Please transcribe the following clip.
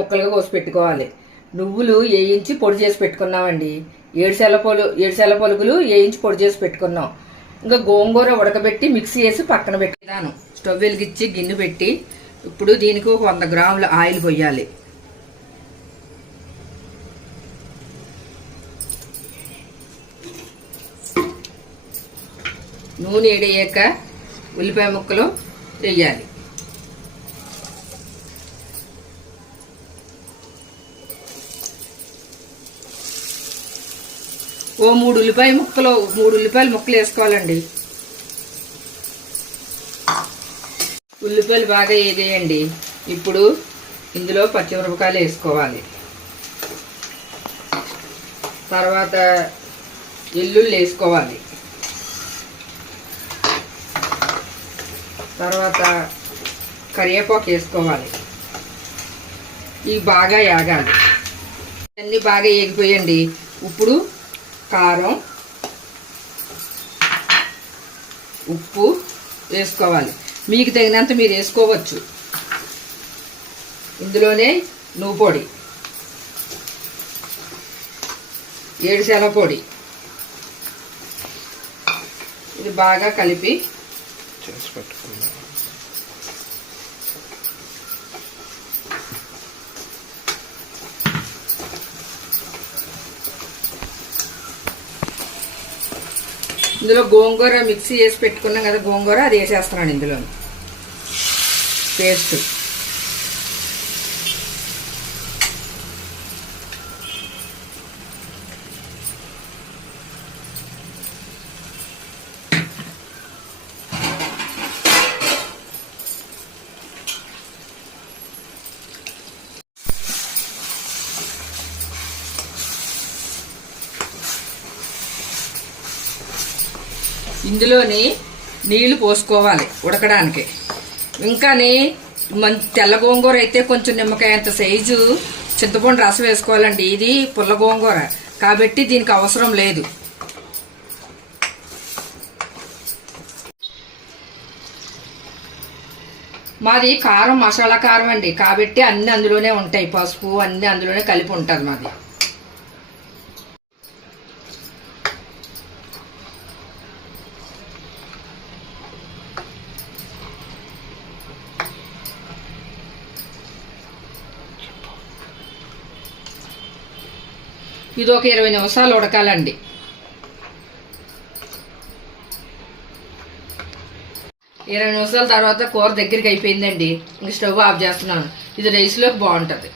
ముక్కలుగా కోసి పెట్టుకోవాలి. నువ్వులు వేయించి పొడి చేసి పెట్టుకున్నామండి. ఏడు పలుకులు వేయించి పొడి చేసి పెట్టుకున్నాం. ఇంకా గోంగూర ఉడకబెట్టి మిక్సీ వేసి పక్కన పెట్టాను. స్టవ్ వెలిగించి గిన్నె పెట్టి ఇప్పుడు దీనికి ఒక 100 గ్రాముల ఆయిల్ పోయాలి. నూనె వేడయ్యాక ఉల్లిపాయ ముక్కలు వేయాలి. ఓ 3 ఉల్లిపాయల ముక్కలు వేసుకోవాలండి. ఉల్లిపాయలు బాగా వేగేయండి. ఇప్పుడు ఇందులో పచ్చిమిరపకాయలు వేసుకోవాలి. తర్వాత వెల్లుల్లి వేసుకోవాలి. తర్వాత కరివేపాకు వేసుకోవాలి. ఇవి బాగా వేగాలి. అన్నీ బాగా వేగిపోయండి. ఇప్పుడు కారం, ఉప్పు వేసుకోవాలి. మీకు తగినంత మీరు వేసుకోవచ్చు. ఇందులోనే నువ్వు పొడి, ఏడుశనగ పొడి ఇది బాగా కలిపి చేసి పెట్టుకుందాం. ఇందులో గోంగూర మిక్సీ వేసి పెట్టుకున్నాం కదా, గోంగూర అది వేసేస్తున్నాను ఇందులో పేస్ట్. ఇందులోని నీళ్లు పోసుకోవాలి ఉడకడానికి. ఇంకాని తెల్ల గోంగూర అయితే కొంచెం నిమ్మకాయ అంత సైజు చింతపండు రసం వేసుకోవాలండి. ఇది పుల్ల గోంగూర కాబట్టి దీనికి అవసరం లేదు. మాది కారం మసాలా కారం అండి కాబట్టి అన్ని అందులోనే ఉంటాయి. పసుపు అన్ని అందులోనే కలిపి ఉంటుంది మాది. ఇది ఒక 20 నిమిషాలు ఉడకాలండి. 20 నిమిషాల తర్వాత కూర దగ్గరికి అయిపోయిందండి. ఇంక స్టవ్ ఆఫ్ చేస్తున్నాను. ఇది రైస్లోకి బాగుంటుంది.